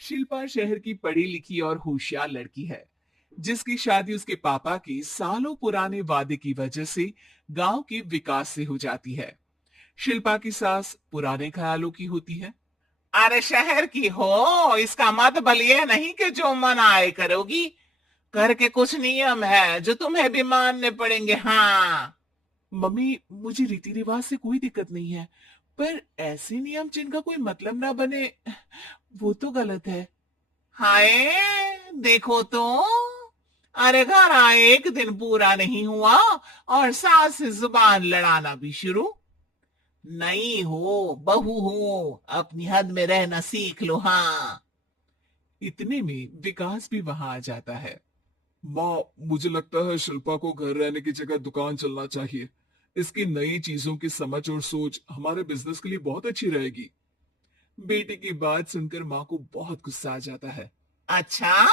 शिल्पा शहर की पढ़ी लिखी और होशियार लड़की है, जिसकी शादी उसके पापा के सालों पुराने वादे की वजह से गांव के विकास से हो जाती है। शिल्पा की सास पुराने ख्यालों की होती है। अरे शहर की हो, इसका मतलब ये नहीं कि जो मन आए करोगी। घर के कुछ नियम है जो तुम्हें भी मानने पड़ेंगे। हाँ। मम्मी, मुझे रीति रिवाज से कोई दिक्कत नहीं है, पर ऐसे नियम जिनका कोई मतलब ना बने, वो तो गलत है। हाय, देखो तो। अरे घर आए एक दिन पूरा नहीं हुआ और सास से जुबान लड़ाना भी शुरू। नहीं हो, बहू हो, अपनी हद में रहना सीख लो। हाँ। इतने में विकास भी वहां आ जाता है। माँ, मुझे लगता है शिल्पा को घर रहने की जगह दुकान चलना चाहिए। इसकी नई चीजों की समझ और सोच हमारे बिजनेस के लिए बहुत अच्छी रहेगी। बेटे की बात सुनकर माँ को बहुत गुस्सा आ जाता है। अच्छा।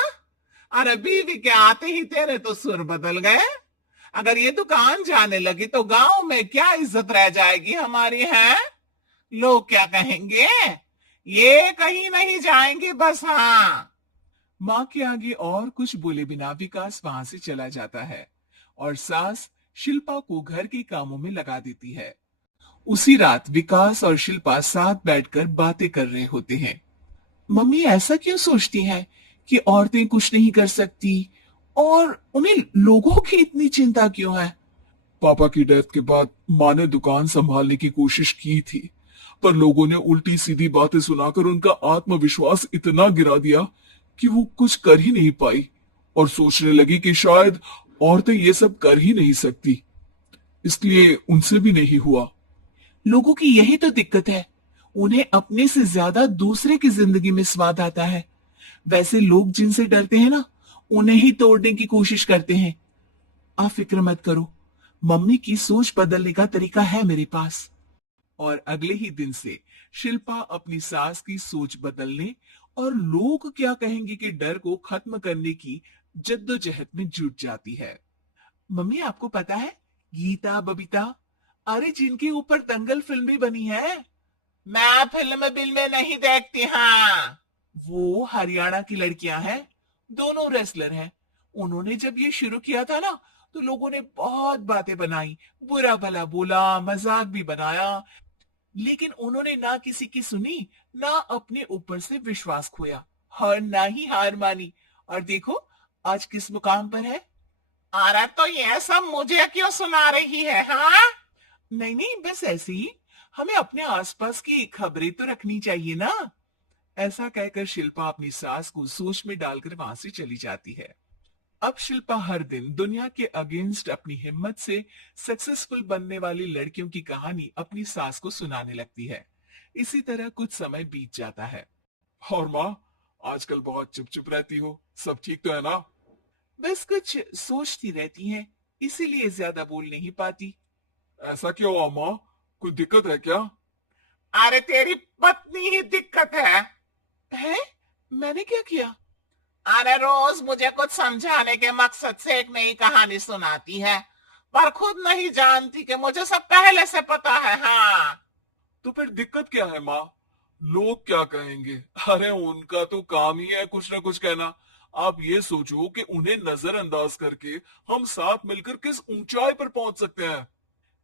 अरे बीवी के आते ही तेरे तो सुर बदल गए। अगर ये दुकान जाने लगी तो गांव में क्या इज्जत रह जाएगी हमारी है। लोग क्या कहेंगे। ये कहीं नहीं जाएंगे बस। हाँ। माँ के आगे और कुछ बोले बिना विकास वहां से चला जाता है और सास शिल्पा को घर के कामों में लगा देती है। उसी रात विकास और शिल्पा साथ बैठकर बातें कर रहे होते हैं। मम्मी ऐसा क्यों सोचती हैं कि औरतें कुछ नहीं कर सकती, और उन्हें लोगों की इतनी चिंता क्यों है? पापा की डेथ के बाद माँ ने दुकान संभालने की कोशिश की थी, पर लोगों ने उल्टी सीधी बातें सुनाकर उनका आत्मविश्वास इतना गिरा दिया कि वो कुछ कर ही नहीं पाई और सोचने लगी कि शायद औरतें ये सब कर ही नहीं सकती, इसलिए उनसे भी नहीं हुआ। लोगों की यही तो दिक्कत है, उन्हें अपने से ज्यादा दूसरे की जिंदगी में स्वाद आता है। वैसे लोग जिनसे डरते हैं ना, उन्हें ही तोड़ने की कोशिश करते हैं। आप फिक्र मत करो, मम्मी की सोच बदलने का तरीका है मेरे पास। और अगले ही दिन से शिल्पा अपनी सास की सोच बदलने और लोग क्या कहेंगे के डर को खत्म करने की जद्दोजहद में जुट जाती है। मम्मी, आपको पता है, गीता बबीता, अरे जिनके ऊपर दंगल फिल्म भी बनी है, मैं फिल्म बिल में नहीं देखती। हाँ। वो हरियाणा की लड़कियां हैं। दोनों रेसलर हैं। उन्होंने जब ये शुरू किया था ना, तो लोगों ने बहुत बातें बनाई, बुरा भला बोला, मजाक भी बनाया, लेकिन उन्होंने ना किसी की सुनी, ना अपने ऊपर से विश्वास खोया और ना ही हार मानी। और देखो, आज किस मुकाम पर है। अरे तो ये सब मुझे क्यों सुना रही है। हाँ। नहीं नहीं, बस ऐसे ही, हमें अपने आसपास की खबरें तो रखनी चाहिए ना। ऐसा कहकर शिल्पा अपनी सास को सोच में डालकर वहां से चली जाती है। अब शिल्पा हर दिन दुनिया के अगेंस्ट अपनी हिम्मत से सक्सेसफुल बनने वाली लड़कियों की कहानी अपनी सास को सुनाने लगती है। इसी तरह कुछ समय बीत जाता है। और माँ, आजकल बहुत चुप चुप रहती हो, सब ठीक तो है ना? बस कुछ सोचती रहती हैं, इसीलिए ज्यादा बोल नहीं पाती। ऐसा क्यों हुआ माँ? कोई दिक्कत है क्या? अरे तेरी पत्नी ही दिक्कत है। है? मैंने क्या किया? अरे रोज मुझे कुछ समझाने के मकसद से एक नई कहानी सुनाती है, पर खुद नहीं जानती कि मुझे सब पहले से पता है। हाँ। तो फिर दिक्कत क्या है माँ? लोग क्या कहेंगे? अरे उनका तो काम ही है कुछ ना कुछ कहना। आप ये सोचो कि उन्हें नजरअंदाज करके हम साथ मिलकर किस ऊंचाई पर पहुंच सकते हैं।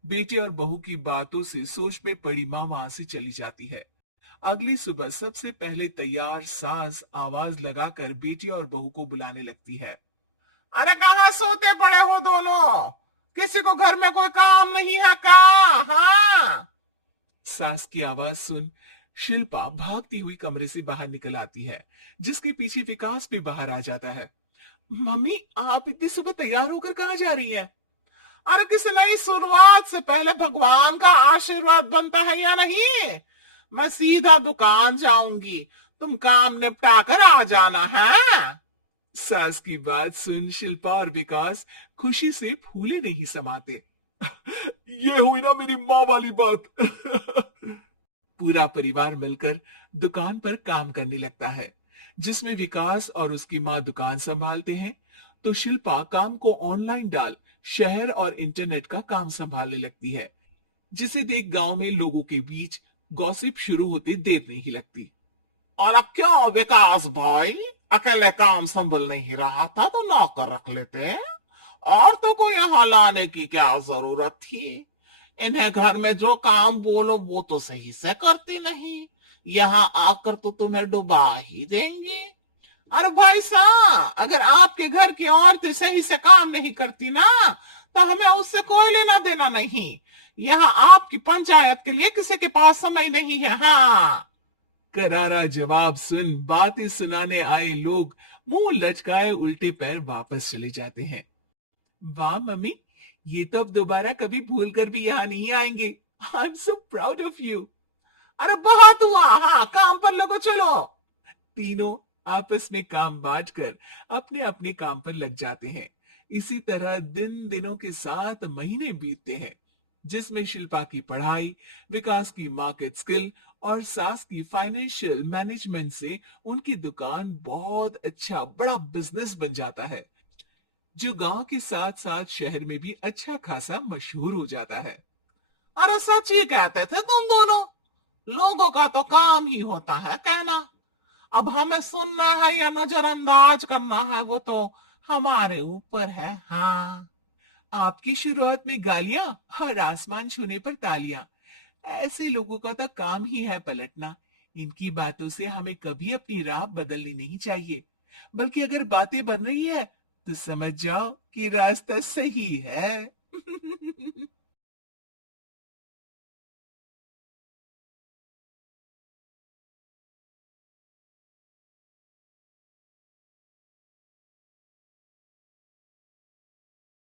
बेटे और बहू की बातों से सोच में पड़ी माँ वहां से चली जाती है। अगली सुबह सबसे पहले तैयार सास आवाज लगाकर बेटी और बहू को बुलाने लगती है। अरे कहाँ सोते पड़े हो दोनों। किसी को घर में कोई काम नहीं है का। हाँ। सास की आवाज सुन शिल्पा भागती हुई कमरे से बाहर निकल आती है, जिसके पीछे विकास भी बाहर आ जाता है। मम्मी, आप इतनी सुबह तैयार होकर कहाँ जा रही हैं? अरे किसी नई शुरुआत से पहले भगवान का आशीर्वाद बनता है या नहीं। मैं सीधा दुकान जाऊंगी, तुम काम निपटा कर आ जाना है। सास की बात सुन शिल्पा और विकास खुशी से फूले नहीं समाते। ये हुई ना मेरी माँ वाली बात। पूरा परिवार मिलकर दुकान पर काम करने लगता है, जिसमें विकास और उसकी माँ दुकान संभालते हैं, तो शिल्पा काम को ऑनलाइन डाल शहर और इंटरनेट का काम संभालने लगती है, जिसे देख गांव में लोगों के बीच गॉसिप शुरू होते देर नहीं लगती। और अब क्यों विकास भाई, अकेले काम संभल नहीं रहा था तो नौकर रख लेते, और तो को यहाँ लाने की क्या जरूरत थी। इन्हें घर में जो काम बोलो वो तो सही से करती नहीं, यहाँ आकर तो तुम्हें डुबा ही देंगी। अरे भाई साहब, अगर आपके घर की औरतें सही से काम नहीं करती ना, तो हमें उससे कोई लेना देना नहीं। यहाँ आपकी पंचायत के लिए किसी के पास समय नहीं है। हाँ, करारा जवाब सुन बातें सुनाने आए लोग मुंह लटकाए उल्टे पैर वापस चले जाते हैं। वाह मम्मी, ये तो अब दोबारा कभी भूल कर भी यहाँ नहीं आएंगे। I am so proud of you. अरे बहुत हुआ, हाँ काम पर लगो चलो। तीनों आपस में काम बांटकर अपने अपने काम पर लग जाते हैं। इसी तरह दिन दिनों के साथ महीने बीतते हैं, जिसमें शिल्पा की पढ़ाई, विकास की मार्केट स्किल और सास की फाइनेंशियल मैनेजमेंट से उनकी दुकान बहुत अच्छा बड़ा बिजनेस बन जाता है, जो गांव के साथ साथ शहर में भी अच्छा खासा मशहूर हो जाता है। अरे सच ही कहते थे तुम दोनों, लोगों का तो काम ही होता है कहना। अब हमें सुनना है या नजरअंदाज करना है वो तो हमारे ऊपर है। हाँ, आपकी शुरुआत में गालियां और आसमान छूने पर तालियां, ऐसे लोगों का तो काम ही है पलटना। इनकी बातों से हमें कभी अपनी राह बदलनी नहीं चाहिए, बल्कि अगर बातें बन रही है तो समझ जाओ कि रास्ता सही है।